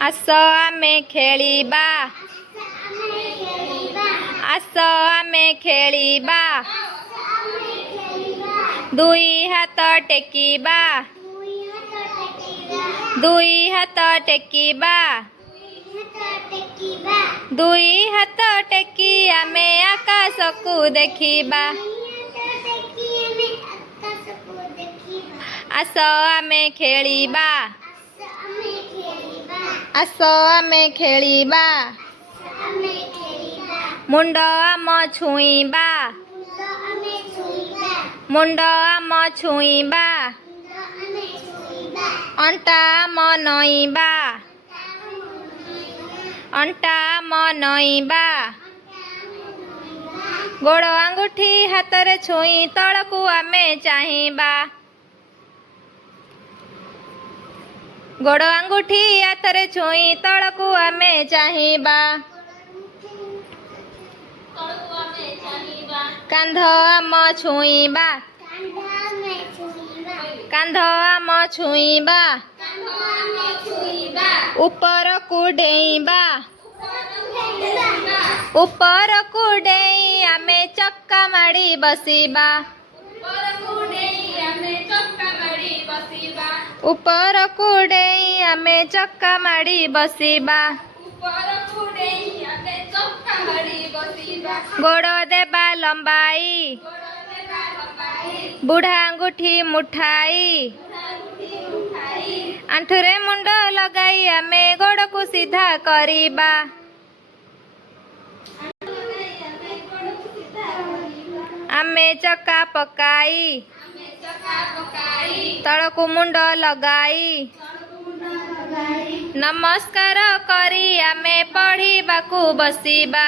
आस आमे खेलिबा आस आमे खेलिबा दुई हाथ टेकिबा दुई हाथ टेकिबा दुई हाथ टेकी आमे आकाश को देखिबा आस आमे खेलिबा आस आमे खेलिबा मुंड आम छुईबा मुंड आम छुईबा अंटा आम नईबा अंटा आम नईबा गोड़ आंगुठी हाथ रे छुई तलकू आमे चाहिबा गोड़ आंगुठी हाथ रे छुई तलकू आमे चाहिबा कांध आम छुईबा कांध आम छुईबा ऊपर को डेईबा ऊपर को डेई आमे चक्का माड़ी बसीबा ऊपर को डेई आमे चक्का माड़ी बसीबा गोड़ देबा लंबाई बुढ़ा अंगूठी मुठाई आंठुरे मुंड लगाई आमे गोड़ को सीधा करिबा आमे चक्का पकाई तलकू मुंड लगाई नमस्कार करी आमे पढ़िबाकू बसीबा।